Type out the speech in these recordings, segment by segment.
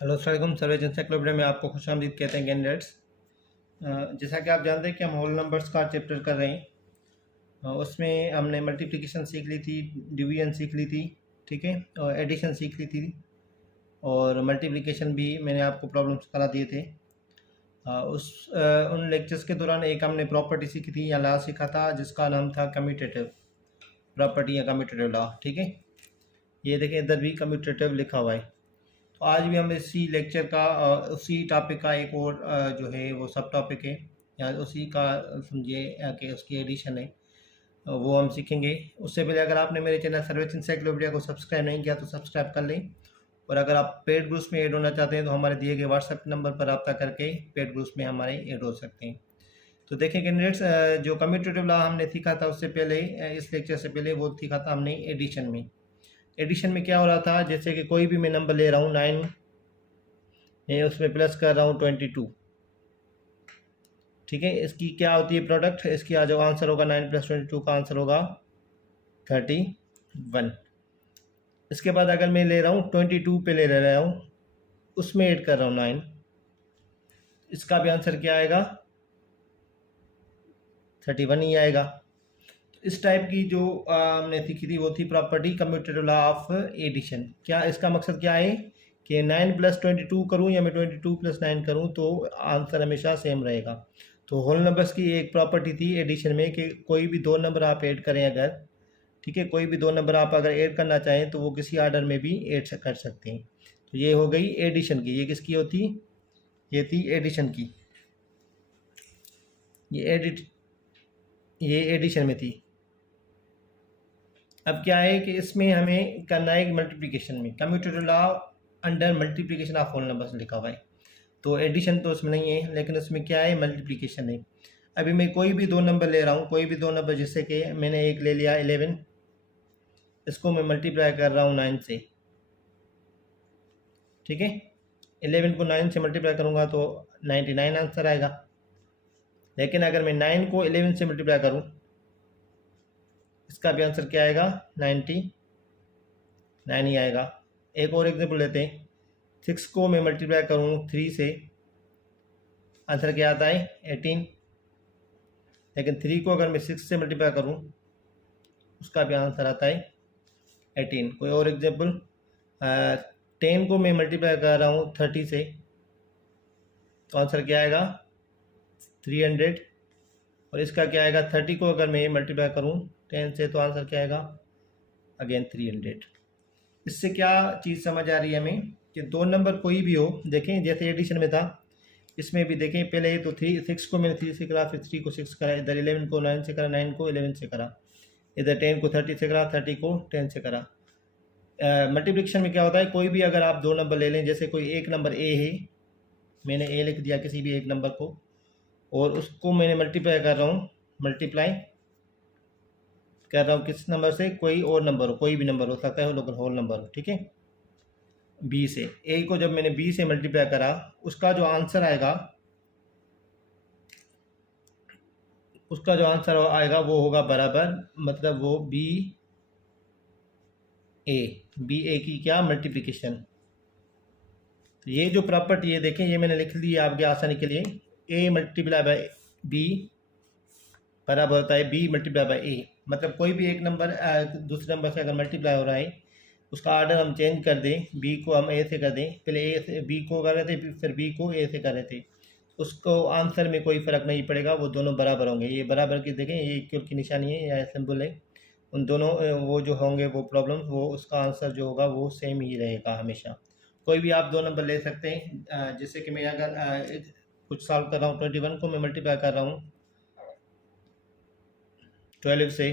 Hello सलाम surveys encyclopedia में आपको खुशामदीद कहते हैं कैंडिडेट्स। जैसा कि आप जानते हैं कि हम होल नंबर्स का चैप्टर कर रहे हैं। उसमें हमने मल्टीप्लिकेशन सीख ली थी, डिवीजन सीख ली थी, ठीक है, और एडिशन सीख ली थी, और मल्टीप्लिकेशन भी मैंने आपको प्रॉब्लम्स करा दिए थे। उन लेक्चर्स के दौरान एक हमने प्रॉपर्टी सीखी थी या लॉ सीखा था जिसका नाम था कम्यूटेटिव प्रॉपर्टी या कम्यूटेटिव लॉ, ठीक है। ये देखें, इधर भी कम्यूटेटिव लिखा हुआ है। तो आज भी हम इसी लेक्चर का उसी टॉपिक का एक और जो है वो सब टॉपिक है या उसी का समझिए कि उसकी एडिशन है, वो हम सीखेंगे। उससे पहले अगर आपने मेरे चैनल सर्वेज इंसाइक्लोपीडिया को सब्सक्राइब नहीं किया तो सब्सक्राइब कर लें, और अगर आप पेड ग्रुप्स में ऐड होना चाहते हैं तो हमारे दिए गए व्हाट्सएप नंबर पर रब्ता करके पेड ग्रुप्स में हमारे ऐड हो सकते हैं। तो देखें कैंडिडेट्स, जो कम्यूटेटिव लॉ हमने सीखा था उससे पहले, इस लेक्चर से पहले वो सीखा था हमने एडिशन में। एडिशन में क्या हो रहा था, जैसे कि कोई भी मैं नंबर ले रहा हूँ 9 है, उसमें प्लस कर रहा हूँ 22, ठीक है। इसकी क्या होती है प्रोडक्ट, इसकी जो आंसर होगा 9 + 22 का आंसर होगा 31। इसके बाद अगर मैं ले रहा हूँ 22 पे ले रहा हूँ, उसमें ऐड कर रहा हूँ 9, इसका भी आंसर क्या आएगा 31 ही आएगा। इस टाइप की जो हमने सीखी थी वो थी property commutative law of addition. क्या इसका मकसद क्या है कि 9 + 22 करूँ या मैं 22 + 9 करूँ तो आंसर हमेशा सेम रहेगा। तो होल नंबर्स की एक प्रॉपर्टी थी एडिशन में कि कोई भी दो नंबर आप ऐड करें अगर, ठीक है, कोई भी दो नंबर आप अगर ऐड करना चाहें तो वो किसी ऑर्डर में भी ऐड कर सकते हैं। तो ये हो गई एडिशन की। ये किसकी होती, ये थी एडिशन की, ये एडिशन में थी। अब क्या है कि इसमें हमें करना है मल्टीप्लिकेशन में, commutative law under multiplication of whole numbers लिखा हुआ है। तो एडिशन तो उसमें नहीं है, लेकिन उसमें क्या है मल्टीप्लिकेशन है। अभी मैं कोई भी दो नंबर ले रहा हूँ, कोई भी दो नंबर, जैसे कि मैंने एक ले लिया 11, इसको मैं मल्टीप्लाई कर रहा हूँ 9 से, ठीक है। 11 को 9 से मल्टीप्लाई करूँगा तो 99 आंसर आएगा। लेकिन अगर मैं 9 को 11 से मल्टीप्लाई करूँ, इसका भी आंसर क्या आएगा 99 ही आएगा। एक और एग्जाम्पल लेते हैं, 6 को मैं मल्टीप्लाई करूँ 3 से, आंसर क्या आता है 18। लेकिन 3 को अगर मैं 6 से मल्टीप्लाई करूँ, उसका भी आंसर आता है 18। कोई और एग्जाम्पल, 10 को मैं मल्टीप्लाई कर रहा हूँ 30 से, तो आंसर क्या आएगा 300। और इसका क्या आएगा 30 को अगर मैं मल्टीप्लाई करूँ 10 से, तो आंसर क्या आएगा अगेन 300। इससे क्या चीज़ समझ आ रही है हमें कि दो नंबर कोई भी हो, देखें जैसे एडिशन में था, इसमें भी देखें, पहले तो 6 को मैंने 3 से करा, फिर 3 को 6 करा, इधर 11 को 9 से करा, 9 को 11 से करा, इधर 10 को 30 से करा, 30 को 10 से करा। मल्टीप्लिकेशन में क्या होता है, कोई भी अगर आप दो नंबर ले लें, जैसे कोई एक नंबर ए है, मैंने ए लिख दिया किसी भी एक नंबर को, और उसको मैंने मल्टीप्लाई कर रहा हूँ, मल्टीप्लाई कर रहा हूँ किस नंबर से, कोई और नंबर हो, कोई भी नंबर हो सकता है लेकिन होल नंबर हो, ठीक है। बी से ए को जब मैंने बी से मल्टीप्लाई करा, उसका जो आंसर आएगा, वो होगा बराबर, मतलब वो बी ए की क्या मल्टीप्लिकेशन। तो ये जो प्रॉपर्टी है देखें, ये मैंने लिख ली है आपके आसानी के लिए, ए मल्टीप्लाई बाय बी बराबर होता है बी मल्टीप्लाई बाय ए। मतलब कोई भी एक नंबर दूसरे नंबर से अगर मल्टीप्लाई हो रहा है, उसका ऑर्डर हम चेंज कर दें, बी को हम ए से कर दें, पहले ए से बी को कर रहे थे, फिर बी को ए से कर रहे थे, उसको आंसर में कोई फ़र्क नहीं पड़ेगा, वो दोनों बराबर होंगे। ये बराबर की देखें, ये इक्वल की निशानी है या सिंबल है, उन दोनों वो जो होंगे वो प्रॉब्लम, वो उसका आंसर जो होगा वो सेम ही रहेगा हमेशा। कोई भी आप दो नंबर ले सकते हैं, जैसे कि मैं अगर कुछ सॉल्व कर रहा हूँ, 21 को मैं मल्टीप्लाई कर रहा हूँ 12 से,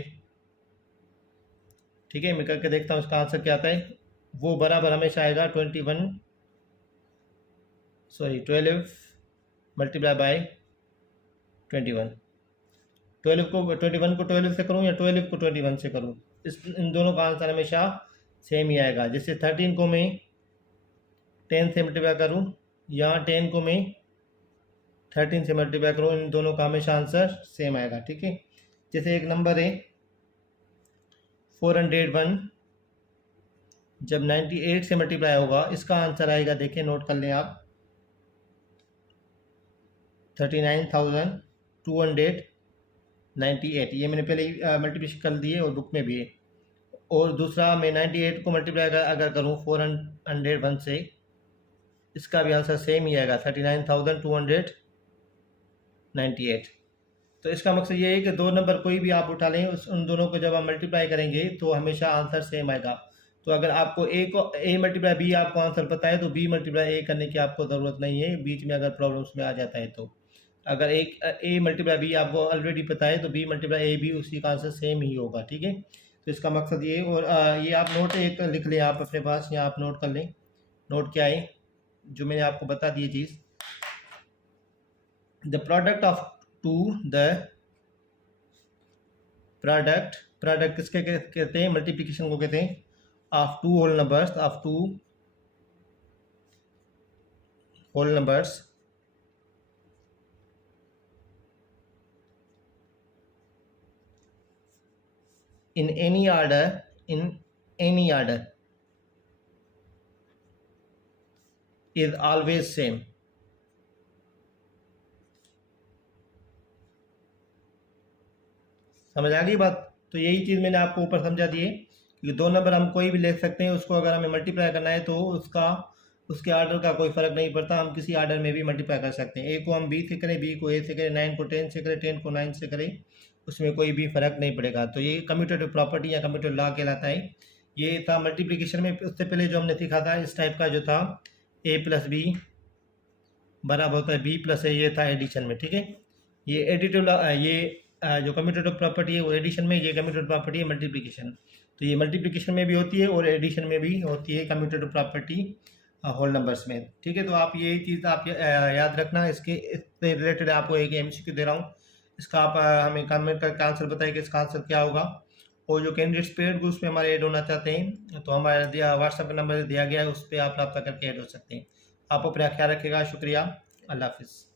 ठीक है, मैं करके देखता हूँ इसका आंसर क्या आता है। वो बराबर हमेशा आएगा 12 मल्टीप्लाई बाय 21। 21 को 12 से करूँ या 12 को 21 से करूँ, इन दोनों का आंसर हमेशा सेम ही आएगा। जैसे 13 को मैं 10 से मल्टीप्लाई करूँ या 10 को मैं 13 से मल्टीप्लाई करूँ, इन दोनों का हमेशा आंसर सेम आएगा, ठीक है। जैसे एक नंबर है 401 जब 98 से मल्टीप्लाई होगा, इसका आंसर आएगा, देखिए नोट कर लें आप, 39,298। ये मैंने पहले ही मल्टीप्लिकेशन कर दिए और बुक में भी है। और दूसरा मैं 98 को मल्टीप्लाई अगर करूँ 401 से, इसका भी आंसर सेम ही आएगा, 39,298। तो इसका मकसद ये है कि दो नंबर कोई भी आप उठा लें, उन दोनों को जब आप मल्टीप्लाई करेंगे तो हमेशा आंसर सेम आएगा। तो अगर आपको ए मल्टीप्लाई बी आपको आंसर पता है तो बी मल्टीप्लाई ए करने की आपको ज़रूरत नहीं है, बीच में अगर प्रॉब्लम्स में आ जाता है तो। अगर ए मल्टीप्लाई बी आपको ऑलरेडी पता है तो बी मल्टीप्लाई ए भी उसी का आंसर सेम ही होगा, ठीक है। तो इसका मकसद ये, और ये आप नोट एक लिख लें आप अपने पास, या आप नोट कर लें। नोट क्या है जो मैंने आपको बता दी चीज़, the product of two, the product किसके कहते हैं, मल्टीप्लिकेशन को कहते हैं, of two whole numbers, of two whole numbers in any order is always same। समझ आ गई बात। तो यही चीज़ मैंने आपको ऊपर समझा दी है कि दो नंबर हम कोई भी ले सकते हैं, उसको अगर हमें मल्टीप्लाई करना है तो उसके आर्डर का कोई फ़र्क नहीं पड़ता, हम किसी आर्डर में भी मल्टीप्लाई कर सकते हैं। ए को हम बी से करें, बी को ए से करें, 9 को 10 से करें, 10 को 9 से करें, उसमें कोई भी फ़र्क नहीं पड़ेगा। तो ये कम्यूटेटिव प्रॉपर्टी या कम्यूटेटिव लॉ कहलाता है। ये था मल्टीप्लिकेशन में। उससे पहले जो हमने सीखा था इस टाइप का जो था, ए प्लस बी बराबर होता है बी प्लस ए, ये था एडिशन में, ठीक है। ये एडिटिव ये जो कम्यूटेटिव प्रॉपर्टी है वो एडिशन में, ये कम्यूटेटिव प्रॉपर्टी है मल्टीप्लिकेशन। तो ये मल्टीप्लिकेशन में भी होती है और एडिशन में भी होती है कम्यूटेटिव प्रॉपर्टी होल नंबर्स में, ठीक है। तो आप ये चीज़ आप याद रखना। इससे रिलेटेड आपको एक एमसीक्यू दे रहा हूँ, इसका आप हमें कमेंट करके आंसर बताइए कि इसका आंसर क्या होगा। और जो कैंडिडेट्स पेड ग्रुप्स में हमारे ऐड होना चाहते हैं तो हमारा व्हाट्सएप का नंबर दिया गया है, उस पर आप रब्ता करके ऐड हो सकते हैं। आप अपना ख्याल रखिएगा। शुक्रिया। अल्लाह हाफिज़।